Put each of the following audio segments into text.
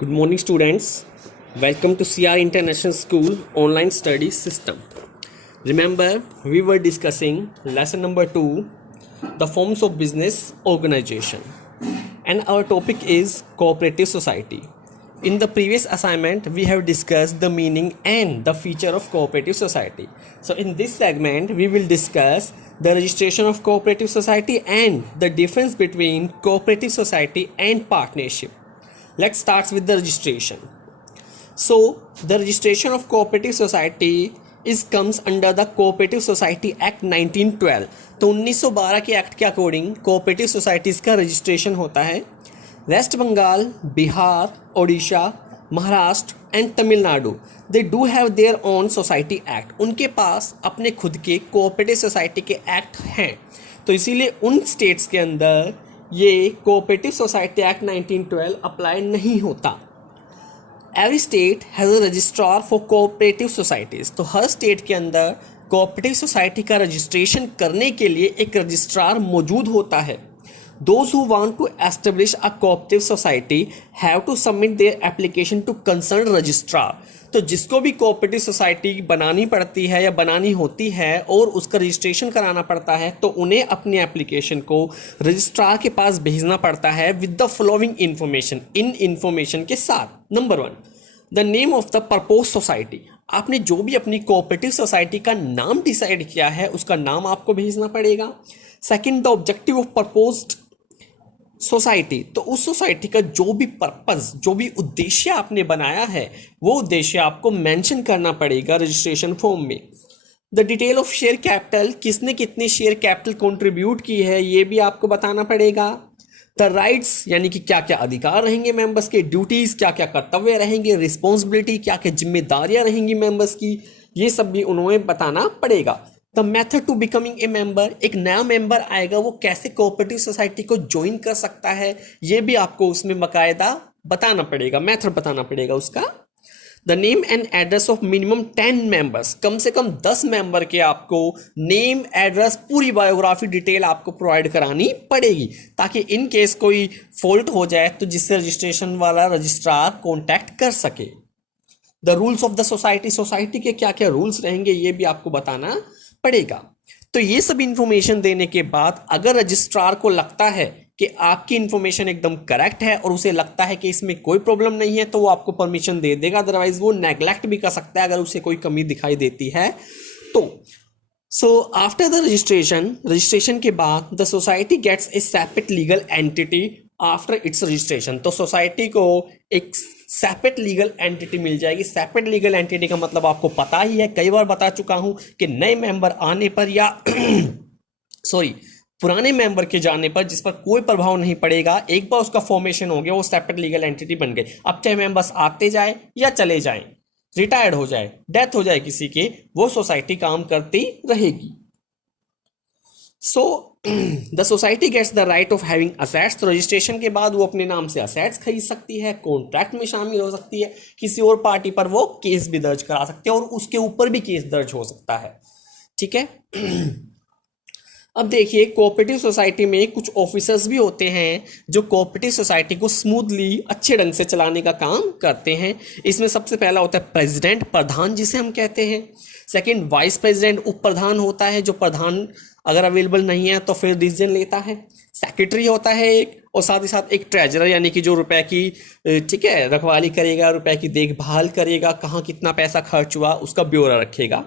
Good morning, students. Welcome to CR International School online study system. Remember, we were discussing lesson number 2, the forms of business organization, and our topic is cooperative society. In the previous assignment, we have discussed the meaning and the feature of cooperative society. So, in this segment, we will discuss the registration of cooperative society and the difference between cooperative society and partnership. Let's start with the registration. So the registration of cooperative society comes under the Cooperative Society Act 1912. तो 1912 के act के according cooperative societies का registration होता है. West Bengal, Bihar, Odisha, Maharashtra and Tamil Nadu they do have their own society act. उनके पास अपने खुद के कोऑपरेटिव सोसाइटी के एक्ट हैं. तो इसीलिए उन स्टेट्स के अंदर ये कोऑपरेटिव सोसाइटी एक्ट 1912 अप्लाई नहीं होता. Every state has a registrar for cooperative societies. तो हर स्टेट के अंदर कोऑपरेटिव सोसाइटी का रजिस्ट्रेशन करने के लिए एक रजिस्ट्रार मौजूद होता है. Those who want to establish a cooperative society have to submit their application to concerned registrar. तो जिसको भी कोऑपरेटिव सोसाइटी बनानी पड़ती है या बनानी होती है और उसका रजिस्ट्रेशन कराना पड़ता है तो उन्हें अपनी एप्लीकेशन को रजिस्ट्रार के पास भेजना पड़ता है with the following information. In information के साथ, number 1, the name of the propose society. आपने जो भी अपनी कोऑपरेटिव सोसाइटी का नाम डिसाइड किया है उसका नाम आपको भेजना पड़ेगा. Second, the objective of proposed society. तो उस सोसाइटी का जो भी पर्पस, जो भी उद्देश्य आपने बनाया है वो उद्देश्य आपको मेंशन करना पड़ेगा रजिस्ट्रेशन फॉर्म में. The detail of share capital, किसने कितने शेयर कैपिटल कंट्रीब्यूट की है ये भी आपको बताना पड़ेगा. द राइट्स, यानी कि क्या क्या अधिकार रहेंगे मेंबर्स के. ड्यूटीज, क्या क्या कर्तव्य रहेंगे. रिस्पॉन्सिबिलिटी, क्या क्या जिम्मेदारियां रहेंगी मेंबर्स की, ये सब भी उन्हें बताना पड़ेगा. The method to becoming a member, एक नया मेंबर आएगा वो कैसे कोऑपरेटिव सोसाइटी को ज्वाइन कर सकता है ये भी आपको उसमें बाकायदा बताना पड़ेगा, मेथड बताना पड़ेगा उसका. The name and address of minimum 10 members, कम से कम 10 मेंबर के आपको नेम, एड्रेस, पूरी बायोग्राफी डिटेल आपको प्रोवाइड करानी पड़ेगी ताकि इन केस कोई फॉल्ट हो जाए तो जिससे रजिस्ट्रेशन वाला रजिस्ट्रार कॉन्टैक्ट कर सके. The rules of the society, society के क्या क्या रूल्स रहेंगे ये भी आपको बताना पड़ेगा. तो ये सब इंफॉर्मेशन देने के बाद अगर रजिस्ट्रार को लगता है कि आपकी इंफॉर्मेशन एकदम करेक्ट है और उसे लगता है कि इसमें कोई प्रॉब्लम नहीं है तो वो आपको परमिशन दे देगा. अदरवाइज वो नेग्लेक्ट भी कर सकता है अगर उसे कोई कमी दिखाई देती है तो. सो आफ्टर द रजिस्ट्रेशन के बाद the society gets a separate legal entity after its registration. तो सोसाइटी को एक सेपरेट लीगल एंटिटी मिल जाएगी. सेपरेट लीगल एंटिटी का मतलब आपको पता ही है, कई बार बता चुका हूं कि नए मेंबर आने पर या पुराने मेंबर के जाने पर जिस पर कोई प्रभाव नहीं पड़ेगा, एक बार उसका फॉर्मेशन हो गया वो सेपरेट लीगल एंटिटी बन गई. अब चाहे मेंबर्स आते जाए या चले जाएं, रिटायर्ड हो जाए, डेथ हो जाए किसी के, वो सोसाइटी काम करती रहेगी. So the society gets the right of having assets. तो रजिस्ट्रेशन के बाद वो अपने नाम से असेट्स खरीद सकती है, कॉन्ट्रैक्ट में शामिल हो सकती है, किसी और पार्टी पर वो केस भी दर्ज करा सकते हैं और उसके ऊपर भी केस दर्ज हो सकता है. ठीक है. अब देखिए, कोऑपरेटिव सोसाइटी में कुछ ऑफिसर्स भी होते हैं जो कोऑपरेटिव सोसाइटी को स्मूथली, अच्छे ढंग से चलाने का काम करते हैं. इसमें सबसे पहला होता है प्रेसिडेंट, प्रधान जिसे हम कहते हैं. सेकंड, वाइस प्रेसिडेंट, उप प्रधान होता है जो प्रधान अगर अवेलेबल नहीं है तो फिर डिसीजन लेता है. सेक्रेटरी होता है एक, और साथ ही साथ एक ट्रेजरर, यानी कि जो रुपए की, ठीक है, रखवाली करेगा, रुपए की देखभाल करेगा, कहाँ कितना पैसा खर्च हुआ उसका ब्यौरा रखेगा.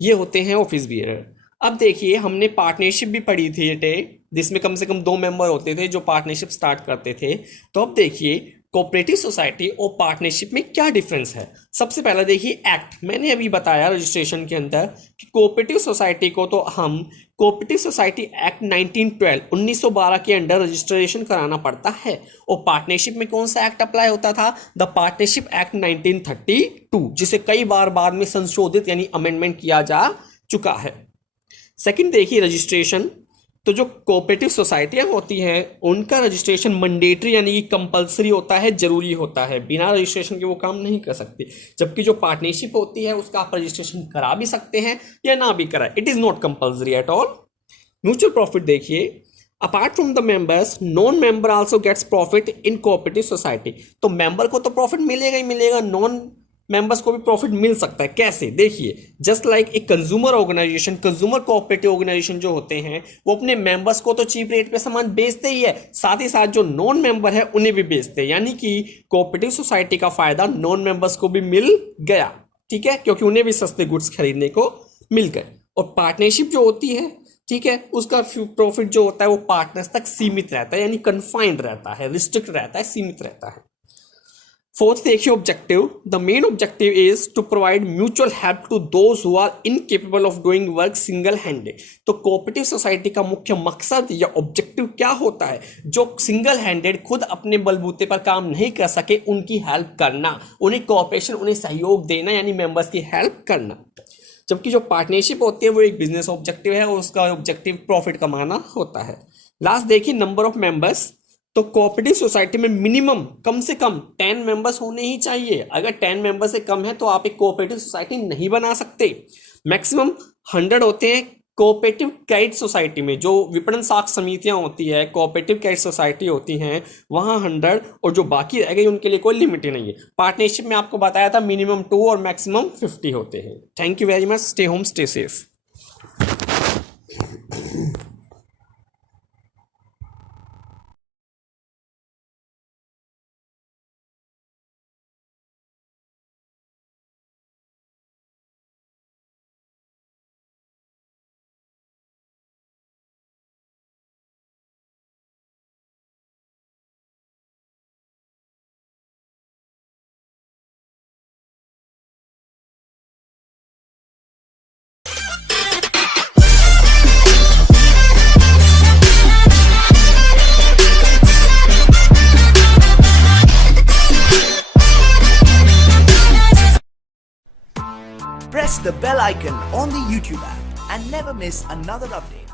ये होते हैं ऑफिस बियरर. अब देखिए, हमने पार्टनरशिप भी पढ़ी थी जिसमें कम से कम 2 मेंबर होते थे जो पार्टनरशिप स्टार्ट करते थे. तो अब देखिए कोऑपरेटिव सोसाइटी और पार्टनरशिप में क्या डिफरेंस है. सबसे पहला देखिए एक्ट, मैंने अभी बताया रजिस्ट्रेशन के अंदर कि कोऑपरेटिव सोसाइटी को तो हम कोऑपरेटिव सोसाइटी एक्ट 1912 के अंडर रजिस्ट्रेशन कराना पड़ता है. और पार्टनरशिप में कौन सा एक्ट अप्लाई होता था? द पार्टनरशिप एक्ट 1932, जिसे कई बार बाद में संशोधित यानी अमेंडमेंट किया जा चुका है. सेकंड देखिए रजिस्ट्रेशन. तो जो कोऑपरेटिव सोसाइटियां होती हैं उनका रजिस्ट्रेशन मैंडेटरी यानी कि कंपलसरी होता है, जरूरी होता है. बिना रजिस्ट्रेशन के वो काम नहीं कर सकते. जबकि जो पार्टनरशिप होती है उसका आप रजिस्ट्रेशन करा भी सकते हैं या ना भी करा. It is not compulsory at all. Mutual profit देखिए, apart from the members non member also gets profit in cooperative society. तो मेंबर को तो प्रॉफिट मिलेगा ही मिलेगा, नॉन मेंबर्स को भी प्रॉफिट मिल सकता है। कैसे? देखिए, जस्ट लाइक एक consumer organisation, consumer cooperative organisation जो होते हैं वो अपने मेंबर्स को तो चीप रेट पे सामान बेचते ही है, साथ ही साथ जो नॉन मेंबर है उन्हें भी बेचते हैं, यानी कि कोऑपरेटिव सोसाइटी का फायदा नॉन मेंबर्स को भी मिल गया, ठीक है, क्योंकि उन्हें भी सस्ते गुड्स खरीदने को मिल गए। और पार्टनरशिप जो होती है, ठीक है, उसका प्रॉफिट जो होता है वो पार्टनर्स तक सीमित रहता है, यानी कन्फाइंड रहता है, रिस्ट्रिक्ट रहता है, सीमित रहता है। फोर्थ देखिए objective, the main objective is to provide mutual help to those who are incapable of doing work single handed. तो कोऑपरेटिव सोसाइटी का मुख्य मकसद या ऑब्जेक्टिव क्या होता है? जो सिंगल हैंडेड खुद अपने बलबूते पर काम नहीं कर सके उनकी हेल्प करना, उन्हें कोऑपरेशन, उन्हें सहयोग देना, यानी मेंबर्स की हेल्प करना। जबकि जो पार्टनरशिप होती है वो एक बिजनेस ऑब्जेक्टिव है और उसका ऑब्जेक्टिव प्रॉफिट कमाना होता है। लास्ट देखिए नंबर ऑफ मेंबर्स। तो कोऑपरेटिव सोसाइटी में मिनिमम कम से कम 10 मेंबर्स होने ही चाहिए। अगर 10 मेंबर से कम है तो आप एक कोऑपरेटिव सोसाइटी नहीं बना सकते। मैक्सिमम 100 होते हैं कोऑपरेटिव क्रेडिट सोसाइटी में, जो विपणन साख समितियां होती है, कोऑपरेटिव क्रेडिट सोसाइटी होती हैं, वहां 100, और जो बाकी रह गई उनके लिए कोई लिमिट ही नहीं है। पार्टनरशिप में आपको बताया था मिनिमम 2 और मैक्सिमम 50 होते हैं। Thank you very much. Stay home, stay safe. Press the bell icon on the YouTube app and never miss another update.